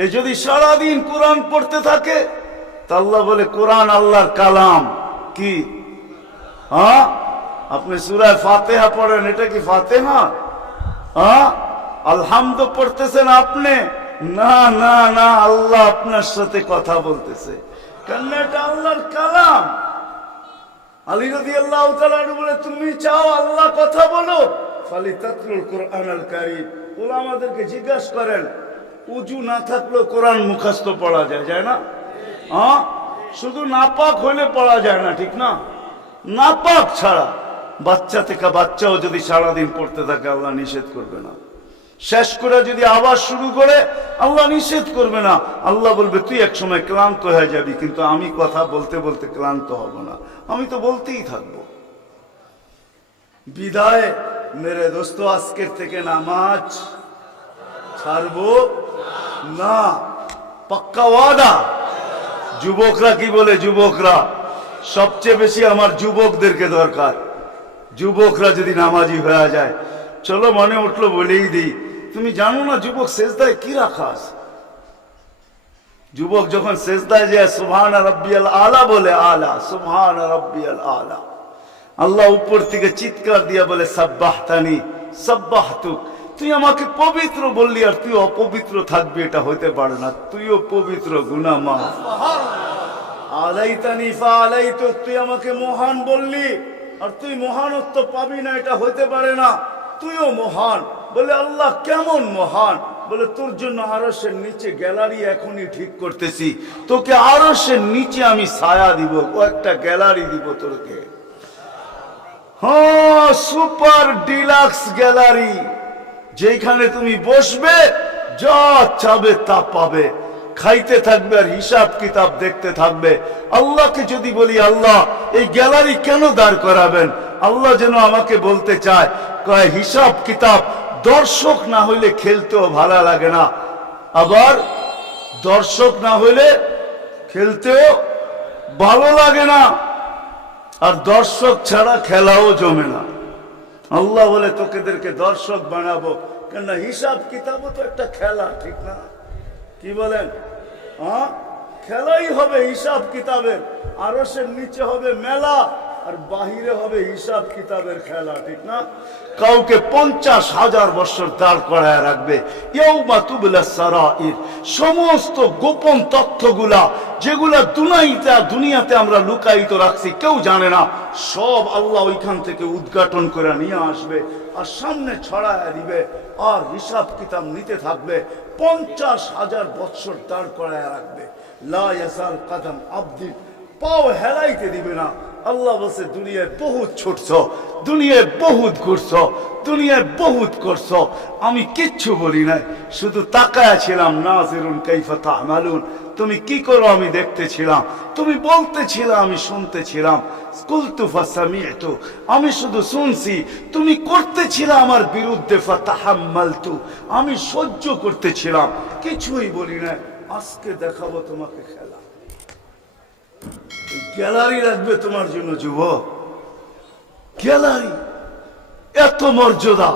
এ যদি সারাদিন কোরআন পড়তে থাকে, তা আল্লাহ বলে কোরআন আল্লাহর কালাম। কি? হ্যাঁ, আপনি সূরা ফাতিহা পড়েন, এটা কি ফাতিহা? হ্যাঁ, আলহামদু পড়তেছেন আপনি, না না না, আল্লাহ আপনার সাথে কথা বলতেছে, কারণ এটা আল্লাহর কালাম। আলী রাদিয়াল্লাহু তাআলা বলে, তুমি চাও আল্লাহ কথা বলো, ফালিতাতলুল কুরআনাল কারীম। উলামাদেরকে জিজ্ঞাসা করেন, উজু না থাকলেও কোরআন মুখস্থ পড়া যায়, যায় না? হ্যাঁ, শুধু নাপাক হইলে পড়া যায় না, ঠিক না? নাপাক ছাড়া বাচ্চা থেকে বাচ্চাও যদি সারাদিন পড়তে থাকে, আল্লাহ নিষেধ করবে না। শেষ করে যদি আবার শুরু করে, আল্লাহ নিষেধ করবে না। আল্লাহ বলবে, তুই এক সময় ক্লান্ত হয়ে যাবি, কিন্তু আমি কথা বলতে বলতে ক্লান্ত হব না, আমি তো বলতেই থাকবো। বিদায় মেরে দোস্ত, আজকের থেকে নামাজ ছাড়বো না, পাক্কা ওয়াদা। যুবকরা কি বলে? যুবকরা সবচেয়ে বেশি আমার যুবকদেরকে দরকার। যুবকরা যদি নামাজি হয়ে যায়, চলো মনে উঠলো বলেই দিই, তুমি জানো না যুবক সেজদায় কি রাখা আছে? যুবক যখন সেজদায় যায় সুবহান রাব্বিয়াল আলা বলে, আলা সুবহান রাব্বিয়াল আলা, আল্লাহ উপর থেকে চিৎকার দিয়া বলে, সাব্বাহতানি সাব্বাহতুক, তুই আমাকে পবিত্র বললি আর তুই অপবিত্র থাকবি, এটা হইতে পারে না, তুইও পবিত্র, গুনাহ মাফ। আলাইতানি ফাআলাইতুক, তুই আমাকে মহান বললি আর তুই মহানত্ব পাবি না, এটা হইতে পারে না, তুইও মহান। বলে, আল্লাহ কেমন মহান? বলে, তোর জন্য আরশের নিচে গ্যালারি এখনই ঠিক করতেছি, তোকে আরশের নিচে আমি ছায়া দিব, কয়েকটা গ্যালারি দিব তোকে। হ্যাঁ, সুপার ডিলাক্স গ্যালারি, যেখানে তুমি বসবে, যা চাবে তা পাবে, খাইতে থাকবে আর হিসাব কিতাব দেখতে থাকবে। আল্লাহকে যদি বলি, আল্লাহ এই গ্যালারি কেন দাঁড় করাবেন? আল্লাহ যেন আমাকে বলতে চায়, কয় হিসাব কিতাব দর্শক না হইলে খেলতেও ভালো লাগে না, আবার দর্শক না হইলে খেলতেও ভালো লাগে না, আর দর্শক ছাড়া খেলাও জমে না। আল্লাহ বলে, তোকেদেরকে দর্শক বানাবো, কেন হিসাব কিতাবও তো একটা খেলা, ঠিক না? কি বলেন? হ্যাঁ, খেলাই হবে হিসাব কিতাবের, আরশের নিচে হবে মেলা আর বাহিরে হবে হিসাব কিতাবের খেলা, ঠিক না? কাউকে 50,000 বছর দাঁড় করায় রাখবে। ইয়াউমা তুবলাস সারাইর, সমস্ত গোপন তথ্যগুলা যেগুলা দুনিয়াতে আমরা লুকায়িত রাখছি, কেউ জানে না, সব আল্লাহ ওইখান থেকে উদ্ঘাটন করে নিয়ে আসবে আর সামনে ছড়ায় দিবে, আর হিসাব কিতাব নিতে থাকবে। 50,000 বছর দাঁড় করায় রাখবে। লা ইয়াসাল কদম আবদি, পাও হেলাইতে দিবে না। আল্লাহ বলছে, দুনিয়ায় বহুত ছুটছ, দুনিয়ায় বহুত ঘুরছ, দুনিয়ায় বহুত করছ, আমি কিচ্ছু বলি নাই, শুধু তাকায়া ছিলাম। নাজিরুন কাইফা তা'মালুন, তুমি কি করো আমি দেখতেছিলাম, তুমি বলতেছিলাম আমি শুনতেছিলাম। কুলতু ফাসামি'তু, আমি শুধু শুনছি, তুমি করতেছিলে আমার বিরুদ্ধে। ফাতাহাম্মালতু, আমি সহ্য করতেছিলাম, কিছুই বলি নাই। আজকে দেখাবো তোমাকে খেলা, গ্যালারি রাখবে তোমার জন্য যুবক, গ্যালারি, এত মর্যাদা।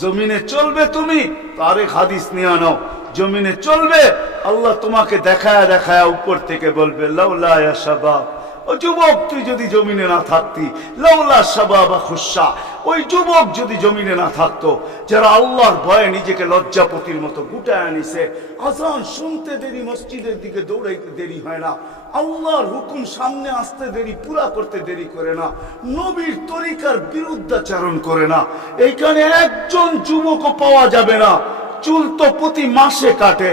জমিনে চলবে তুমি, তারে হাদিস নিয়ে নাও, জমিনে চলবে, আল্লাহ তোমাকে দেখায়া দেখায়া উপর থেকে বলবে, লাউলা ইয়া শাবাব ও যুবক, তুই যদি জমিনে না থাকতি, লাউলা শাবাবা খুশা, ওই যুবক যদি জমিনে না থাকতো, যারা আল্লাহর ভয়ে নিজেকে লজ্জাপতির মতো গুটায় আনিছে, আজান শুনতে দেরি, মসজিদের দিকে দৌড়াইতে দেরি হয় না, আল্লাহর হুকুম সামনে আসতে দেরি, পুরা করতে দেরি করে না, নবীর তরিকার বিরুদ্ধাচারণ করে না, এইখানে একজন যুবকও পাওয়া যাবে না। চুল তো প্রতি মাসে কাটে,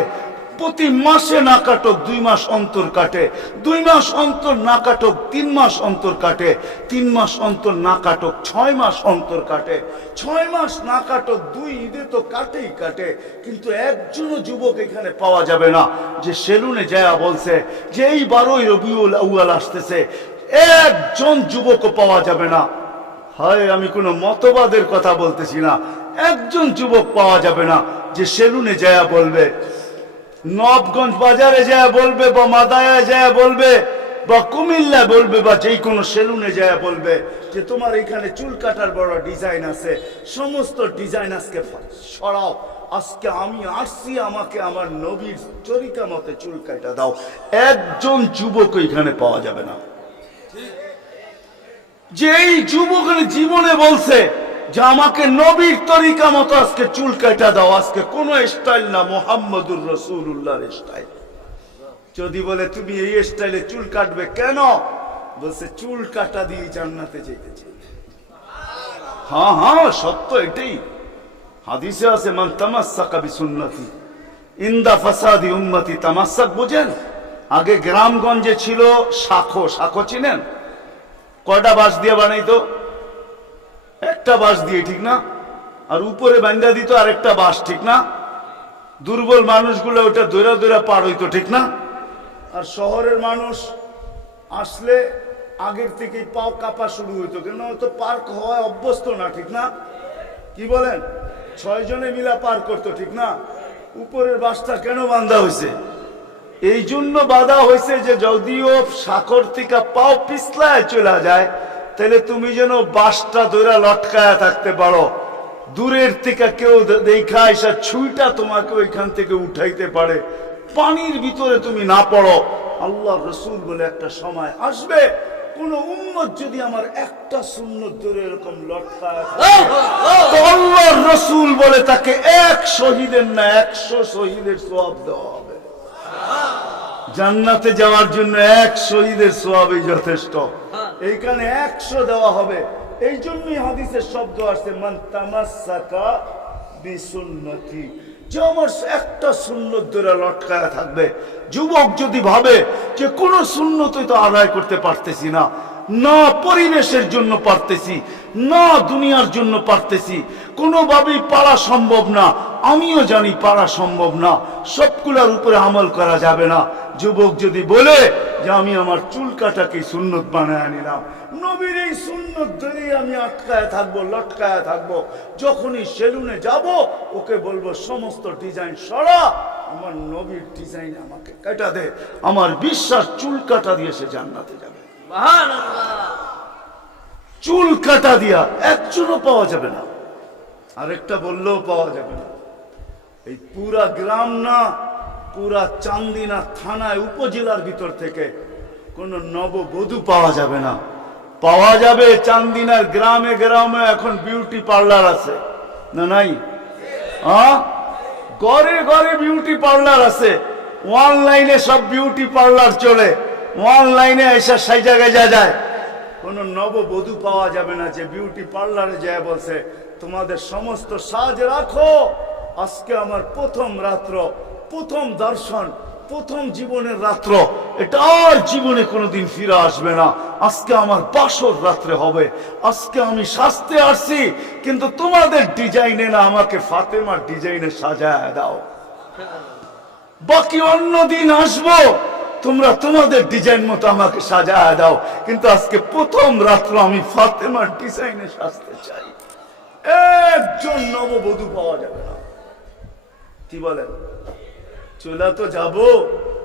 প্রতি মাসে না কাটক 2 মাস অন্তর কাটে, 2 মাস অন্তর না কাটক 3 মাস অন্তর কাটে, 3 মাস অন্তর না কাটক 6 মাস অন্তর কাটে, 6 মাস না কাটক 2 ঈদে তো কাটেই কাটে। কিন্তু একজনও যুবক এখানে পাওয়া যাবে না যে সেলুনে যায় বলছে যে এই 12ই রবিউল আউয়াল আসতেছে, একজন যুবকও পাওয়া যাবে না। হয় আমি কোনো মতবাদের কথা বলতেছি না, একজন যুবক পাওয়া যাবে না যে সেলুনে যায় বলবে, নবগঞ্জ বাজারে যায় বলবে, বা মাদায়ায় যায় বলবে, বা কুমিল্লা বলবে, বা যে কোনো সেলুনে যায় বলবে যে তোমার এখানে চুল কাটার বড় ডিজাইন আছে, সমস্ত ডিজাইন আজকে সরাও, আজকে আমি আসছি, আমাকে আমার নবীর তরিকা মতে চুল কাটা দাও। একজন যুবক এখানে পাওয়া যাবে না যেই যুবক জীবনে বলছে যে আমাকে নবীর তরিকা মতো আজকে চুল কাটা দাও। আজকে কোন স্টাইল না, মুহাম্মদুর রাসূলুল্লাহর স্টাইল। যদি বলে তুমি এই স্টাইলে চুল কাটবে কেন, বলছে চুল কাটা দিয়ে জান্নাতে যেতে চাই। হ্যাঁ হ্যাঁ, সত্য এটাই, হাদিসে আছে মান তামাসসাকা বিসুন্নতি ইনদা ফাসাদি উম্মতি। তামাসসাক বুঝেন? আগে গ্রামগঞ্জে ছিল শাখো, শাখো চিনেন? কয়টা বাঁশ দিয়ে বানাইতো? একটা বাঁশ দিয়ে, ঠিক না? আর উপরে বান্ধা দিত আরেকটা বাঁশ, ঠিক না? দুর্বল মানুষগুলো ওটা দৌড়া দৌড়া পার হইতো, ঠিক না? আর শহরের মানুষ আসলে আগের থেকেই পাও কাঁপা শুরু হইতো, কেন তো পার্ক হওয়ায় অভ্যস্ত না, ঠিক না? কি বলেন? 6 জনে মিলা পার করতো, ঠিক না? উপরের বাঁশটা কেন বাঁধা হয়েছে? এই জন্য বাঁধা হয়েছে যে যদিও সাকর থেকে পাও পিছলায় চলে যায়, তাহলে তুমি যেন বাঁশটা ধরে লটকায়া থাকতে পারো, দূরের থেকে কেউ দেখা এসে ছুঁইটা তোমাকে ওইখান থেকে উঠাইতে পারে, পানির ভিতরে তুমি না পড়ো। আল্লাহ রসুল বলে একটা সময় আসবে, কোন উম্মত যদি আমার একটা সুন্নত ধরে এরকম লটকায় তো আল্লাহ রসুল বলে তাকে 1 শহীদের না 100 শহীদের সওয়াব দেওয়া হবে। জান্নাতে যাওয়ার জন্য 1 শহীদের সওয়াবই যথেষ্ট, এইখানে 100 দেওয়া হবে। এই জন্যই হাদিসের শব্দ আসছে মান তামাসসাকা বিসুন্নতি, যে আমার একটা সুন্নত ধরে লটকায়া থাকবে। যুবক যদি ভাবে যে কোন সুন্নতই তো আদায় করতে পারতেছি না, না পরিবেশের জন্য পারতেছি, না দুনিয়ার জন্য পারতেছি, কোনোভাবেই পারা সম্ভব না, আমিও জানি পারা সম্ভব না, সবগুলোর উপরে আমল করা যাবে না। যুবক যদি বলে যে আমি আমার চুল কাটাকে সুন্নত বানায় নিলাম, নবীর এই সুন্নত ধরেই আমি আটকায় থাকবো, লটকায় থাকবো, যখনই সেলুনে যাব ওকে বলবো সমস্ত ডিজাইন সরা, আমার নবীর ডিজাইন আমাকে কাটা দে, আমার বিশ্বাস চুল কাটা দিয়ে সে জান্নাতে যাবে। চুল কাটা দিয়া একজনও পাওয়া যাবে না, আরেকটা বললেও পাওয়া যাবে না। এই পুরা গ্রাম না, পুরা চান্দিনা থানায় উপজেলার ভিতর থেকে কোন নববধূ পাওয়া যাবে না। পাওয়া যাবে চান্দিনার গ্রামে গ্রামে এখন বিউটি পার্লার আছে না? নাই? ঘরে ঘরে বিউটি পার্লার আছে, অনলাইনে সব বিউটি পার্লার চলে, অনলাইনে এসে সেই জায়গায় যায়। কোন নববধূ পাওয়া যাবে না যে বিউটি পার্লারে যায় বলছে তোমাদের সমস্ত সাজ রাখো, আজকে আমার প্রথম রাত্র, প্রথম দর্শন, প্রথম জীবনের রাত্র, এটা আর জীবনে কোনোদিন ফিরে আসবে না, আজকে আমার বাসর রাত্রে হবে, আজকে আমি সাজতে আসছি কিন্তু তোমাদের ডিজাইনে না, আমাকে ফাতেমার ডিজাইনে সাজায় দাও, বাকি অন্য দিন আসবো, তোমরা তোমাদের ডিজাইন মতো আমাকে সাজায় দাও, কিন্তু আজকে প্রথম রাত্র আমি ফাতেমার ডিজাইনে সাজতে চাই। একজন নববধূ পাওয়া যাবে না। কি বলেন? চলে তো যাব,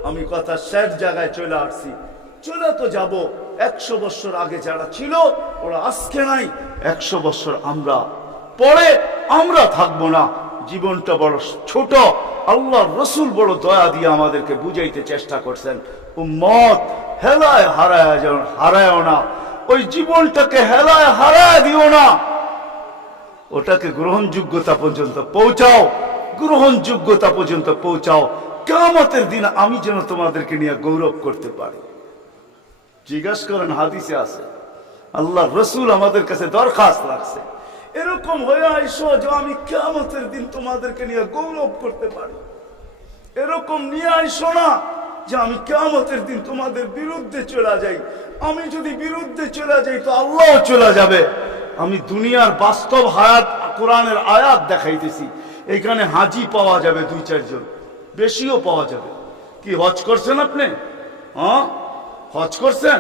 আমি কথা শেষ জায়গায় চলে আসছি, চলে তো যাব। 100 বছর আগে যারা ছিল ওরা আজকে নাই, 100 বছর আমরা পরে আমরা থাকবো না। জীবনটা বড় ছোট, আল্লাহর রসুল বড় দয়া দিয়ে আমাদেরকে বুঝাইতে চেষ্টা করছেন। উম্মত হেলায় হারায় না, ওই জীবনটাকে হেলায় হারায় দিও না, ওটাকে গ্রহণযোগ্যতা পর্যন্ত পৌঁছাও, গ্রহণযোগ্যতা পর্যন্ত পৌঁছাও। কিয়ামতের দিন আমি যেন তোমাদেরকে নিয়ে গৌরব করতে পারি। জিজ্ঞাসা করেন, হাদিসে আছে, আল্লাহ রসুল আমাদের কাছে দরখাস্ত রাখছে, এরকম হয়ে আইসো যে আমি কিয়ামতের দিন তোমাদেরকে নিয়ে গৌরব করতে পারি। এরকম নিয়ে আইসো না যে আমি কিয়ামতের দিন তোমাদের বিরুদ্ধে চলে যাই। আমি যদি বিরুদ্ধে চলে যাই তো আল্লাহ চলে যাবে। আমি দুনিয়ার বাস্তব হায়াত, কোরআনের আয়াত দেখাইতেছি। এখানে হাজি পাওয়া যাবে 2-4 জন, বেশিও পাওয়া যাবে। কি হজ করছেন আপনি? হ্যাঁ, হজ করছেন?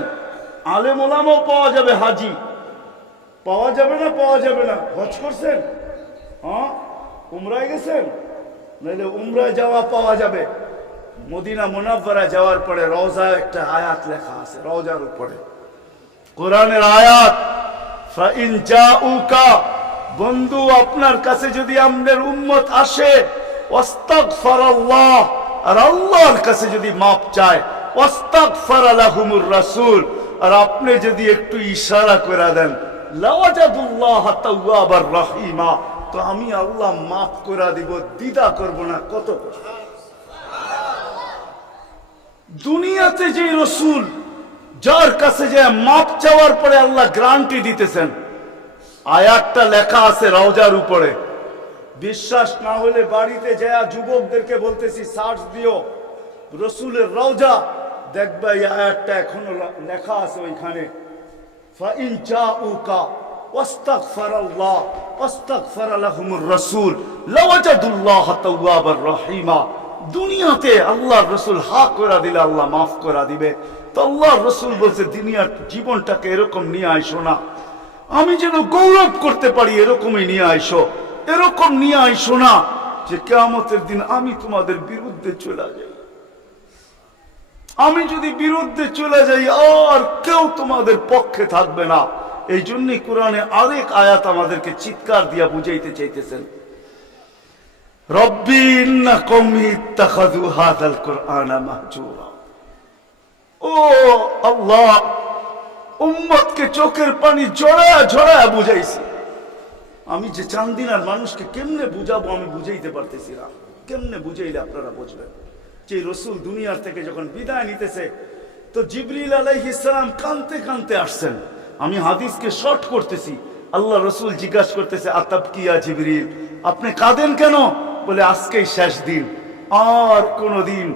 আলেম ওলামাও পাওয়া যাবে, হাজি পাওয়া যাবে না? পাওয়া যাবে না? হজ করছেন? হ্যাঁ, উমরায় গেছেন? নাহলে উমরায় যাওয়া পাওয়া যাবে। মদিনা মুনাফফারা যাওয়ার পরে রওজায় একটা আয়াত লেখা আছে, রওজার উপরে কোরআনের আয়াত, ফাইন জাউকা, বন্ধু আপনার কাছে যদি আমাদের উম্মত আসে, ওয়াস্তাগফিরাল্লাহ, আর আল্লাহর কাছে যদি মাপ চায়, ওয়াস্তাগফারা লাহুমুর রাসূল, আর আপনি যদি একটু ইশারা করে দেন, লাওয়াজাদুল্লাহ তাওয়াবার রহিমা, তো আমি আল্লাহ মাফ করে দিব, দ্বিধা করব না। কত দুনিয়াতে যে রসুল যার কাছে যে মাপ চাওয়ার পরে আল্লাহ গ্যারান্টি দিতেছেন, আয়াতটা লেখা আছে রওজার উপরে। বিশ্বাস না হলে বাড়িতে যায় যুবকদেরকে বলতেছি, সার্চ দিও রসুলের রওজা, দেখবা এই আয়াতটা এখনো লেখা আছে ওইখানে। ফাইন জাউকা ওয়াস্তাগফিরাল্লাহ ওয়াস্তাগফারা লাহুমুর রাসূল লাওয়াজাদুল্লাহ তাওয়াবার রহিমা। দুনিয়াতে আল্লাহর রাসূল হক করে দিলে আল্লাহ মাফ করে দিবে। তো আল্লাহর রাসূল বলছে, দুনিয়ার জীবনটাকে এরকম নিয়ে আইসো না, আমি যেন গৌরব করতে পারি, এরকমই নিয়ে আইসো। এরকম নিয়ে আইসো না যে কিয়ামতের দিন আমি তোমাদের বিরুদ্ধে চলে যাই। আমি যদি বিরুদ্ধে চলে যাই আর কেউ তোমাদের পক্ষে থাকবে না। এই জন্যই কোরআনে আরেক আয়াত আমাদেরকে চিৎকার দিয়া বুঝাইতে চাইতেছেন, রব্বি ইন্না কওমি ইত্তাখাযু হাযাল কুরআনা মাহজুরা। ও আল্লাহ, উম্মতকে চোখের পানি ঝরায়া ঝরায়া বুঝাইছি। আমি যে চান্দিনার মানুষকে কেমনে বুঝাবো আমি বুঝাইতে পারতেছি না। কেমনে বুঝাইলে আপনারা বুঝবেন? যে রসুল দুনিয়ার থেকে যখন বিদায় নিতেছে, তো জিবরিল আলাইহিস সালাম কাঁদতে কাঁদতে আসছেন। আমি হাদিসকে শর্ট করতেছি। আল্লাহ রসুল জিজ্ঞাসা করতেছে, আতাবকিয়া জিবরিল, আপনি কাঁদেন কেন? বলে, আজকেই শেষ দিন, আর কোনদিন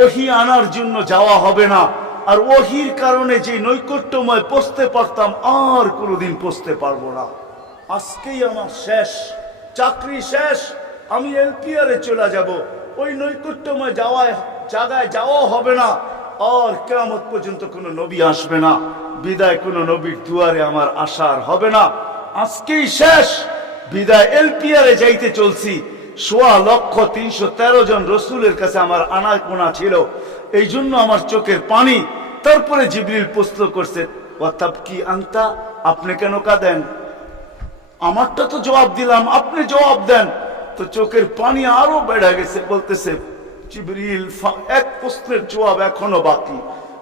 ওহী আনার জন্য যাওয়া হবে না। আর ওহীর কারণে যে নৈকট্যময় পৌঁছতে পারতাম, আর কোনদিন পৌঁছতে পারবো না। আজকেই আমার শেষ, চাকরি শেষ, আমি এলপিআরে চলে যাব। ওই নৈকট্যময় জায়গায় যাওয়া হবে না। আর কিয়ামত পর্যন্ত কোনো নবী আসবে না। বিদায় কোনো নবীর দুয়ারে আমার আশার হবে না। আজকেই শেষ বিদায়, এলপিআরে যাইতে চলছি। 1,313 জন রসুলের কাছে আমার আনাগোনা ছিল, এই জন্য আমার চোখের পানি। তারপরে জিবরিল প্রশ্ন করছে, ওয়াতাবকি আনতা, আপনি কেন কাঁদেন? আমারটা তো জবাব দিলাম, আপনি জবাব দেন। তো চোখের পানি আরো বেড়ে গেছে। বলতেছে জিবরিল, এক প্রশ্নের জবাব এখনো বাকি।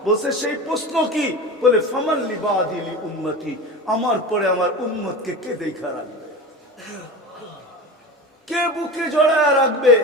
বলছে, সেই প্রশ্ন কি? বলে, ফামান লি বাদি লি উম্মতি, আমার পরে আমার উম্মতকে কে দেখা রাখবে, কে বুকে জড়ায় রাখবে?